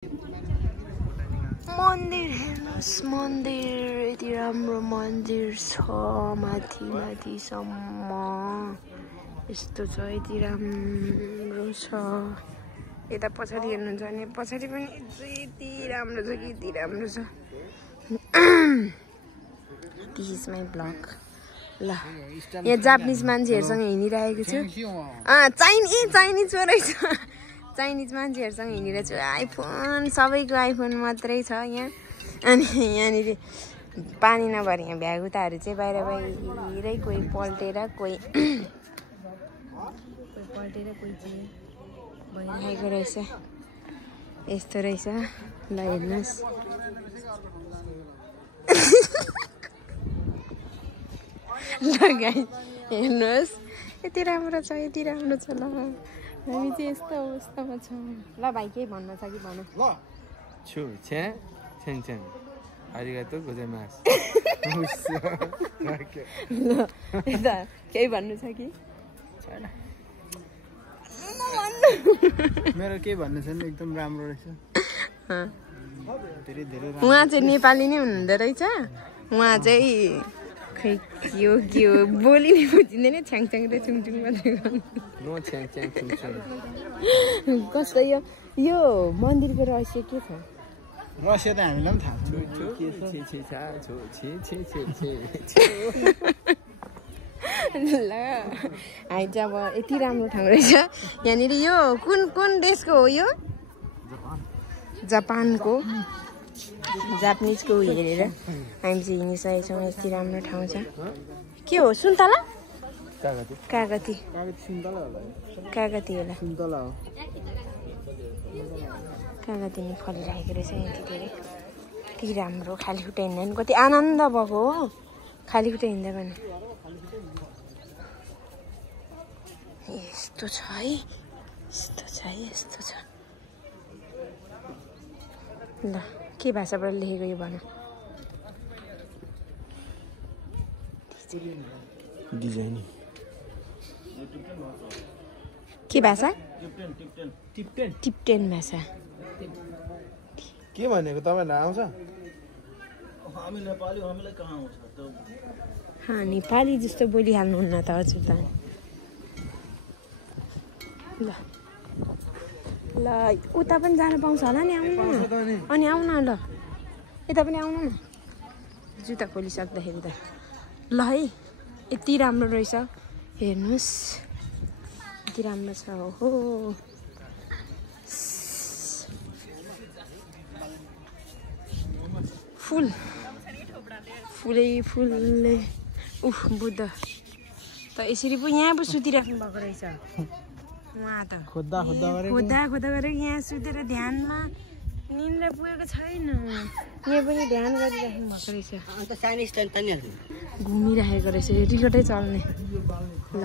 मन्दिर हेर्नुहोस्, मन्दिर यति राम्रो मन्दिर छ, माथि माथिसम्म यस्तो छ, यति राम्रो छ। यता पछाडि हेर्नुहुन्छ भने पछाडि पनि यति राम्रो छ कि यति राम्रो छ। This is my blog. ल यहाँ जापानिज मान्छेहरूसँग हिँडिरहेको छु। चाइनिज रहेछ, चाइनिज मान्छेहरूसँग हिँडिरहेको छु। आइफोन, सबैको आइफोन मात्रै छ यहाँ। अनि यहाँनिर पानी नभएर यहाँ भ्यागुताहरू चाहिँ बाहिरै कोही पल्टेर कोही कोही चाहिँ भइरहेको रहेछ। यस्तो रहेछ। ल हेर्नुहोस्, ल गाइस हेर्नुहोस्, यति राम्रो छ, यति राम्रो छ। ल हामी चाहिँ यस्तो अवस्थामा छौँ। ल भाइ केही भन्नु छ कि भन्नु। ल छु छ्या छेङ आरिगातो गोजाइमास। ल यता केही भन्नु छ कि छैन? मेरो केही भन्नु छैन, एकदम राम्रो रहेछ। उहाँ चाहिँ नेपाली नै हुनुहुँदो रहेछ। उहाँ चाहिँ खै के हो बोली नै बुझिँदैन, छ्याङ र छुङछुङ मात्रै गर्नु। नो छ्याङ छुङछुङ। कस्तो यो मन्दिरको रहस्य के छ? रहस्य त हामीलाई पनि थाहा छ। ल हामी चाहिँ अब यति राम्रो ठाउँ रहेछ यहाँनिर। यो कुन देशको हो? यो जापानको, जापानिजको हेरेर हामी चाहिँ हिँडिसकेको छौँ। यति राम्रो ठाउँ छ। के हो? सुन्तला? कागती होला। कागती नै फलिरहेको रहेछ यति धेरै। यति राम्रो, खाली खुट्टा हिँड्दा पनि कति आनन्द भएको हो, खाली खुट्टा हिँड्दा पनि। यस्तो छ है, यस्तो छ। ल के भाषाबाट लेखेको यो भन? डिजाइन के भाषा? टिप्टेन भाषा। के भनेको तपाईँलाई आउँछ? नेपाली जस्तो बोलिहाल्नुहुन्न त हजुर त। ल उता पनि जान पाउँछ होला नि, आउनु न। अनि आउन ल, यता पनि आउनु न। जुत्ता खोलिसक्दाखेरि त। ल है, यति राम्रो रहेछ हेर्नुहोस्, यति राम्रो छ। हो फुलै उफ बुद्ध त यसरी पो यहाँ पो सुतिराख्नु भएको रहेछ। उहाँ त खोज्दा गरेर यहाँ सुतेर ध्यानमा निन्द्रा पुगेको छैन। यहाँ पनि ध्यान गरिराख्नु भएको रहेछ। घुमिराखेको रहेछ, रिकटै चल्ने। ल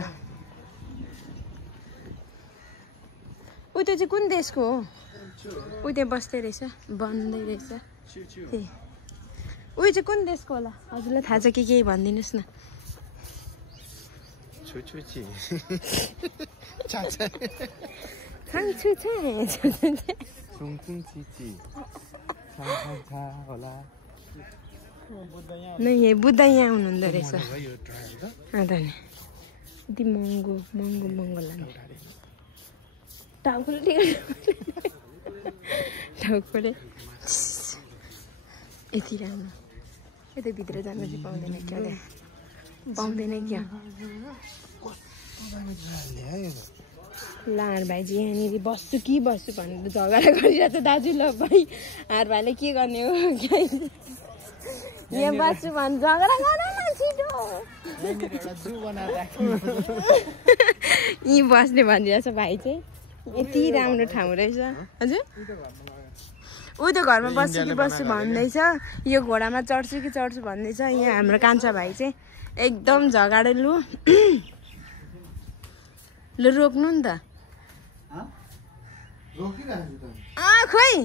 ऊ त्यो चाहिँ कुन देशको हो? ऊ त्यहाँ बस्दै रहेछ, बन्दै रहेछ। उयो चाहिँ कुन देशको होला? हजुरलाई थाहा छ कि केही भनिदिनुहोस् न। बुद्ध यहाँ हुनुहुँदो रहेछ। यति महँगो लाने टाउकोले यति राम्रो। यता भित्र जान चाहिँ पाउँदैन क्या? लाड भाइजी यहाँनिर बस्छु भनेर झगडा गरिरहेको छ। दाजु ल भाइ, हार भाइले के गर्ने हो? यहाँ बस्छु भने झगडा गर न छिटो। यहीँ बस्ने भनिरहेछ भाइ चाहिँ। यति राम्रो ठाउँ रहेछ हजुर। ऊ त्यो घरमा बस्छु भन्दैछ, यो घोडामा चढ्छु भन्दैछ। यहाँ हाम्रो कान्छा भाइ चाहिँ एकदम झगडेलु। ल रोक्नु नि त। खोइ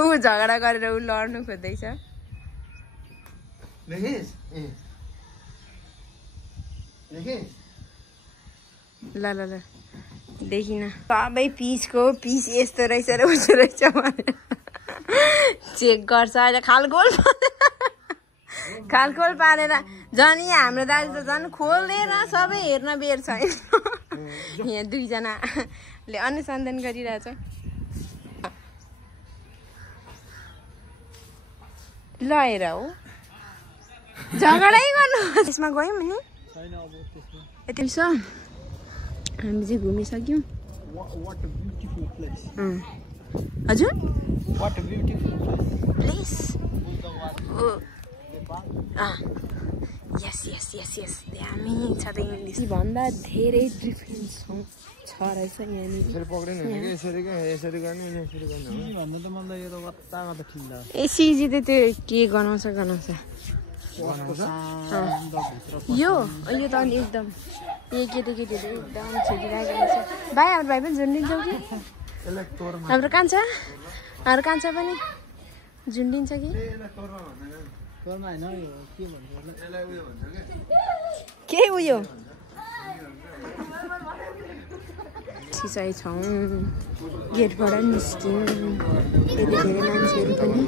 ऊ झगडा गरेर ऊ लड्नु खोज्दैछ। ल देखिन सबै पिसको पिस यस्तो रहेछ र उस्तो रहेछ भनेर चेक गर्छ अहिले खालखोल पारेर झन् यहाँ हाम्रो दाजु त झन् खोल्दैन सबै हेर्न बेर छैन यहाँ दुईजनाले अनुसन्धान गरिरहेछ ल हेर हो झगडै गर्नु त्यसमा गयौँ नि यति छ हामी चाहिँ घुमिसक्यौँ हजुर प्लेस यस यस यस यस दामी छ त इङ्ग्लिस भन्दा धेरै डिफ्रेन्स छ रहेछ यहाँनिर ए सिजी त त्यो के गनाउँछ यो त अनि एकदम केटीकेटीहरू एकदम छिटिरहेको रहेछ भाइ हाम्रो भाइ पनि झुन्डिन्छौ कि हाम्रो कान्छा पनि झुन्डिन्छ कि के उयो सिसाइ छौँ गेटबाट निस्क्यौँ यति धेरै मान्छेहरू पनि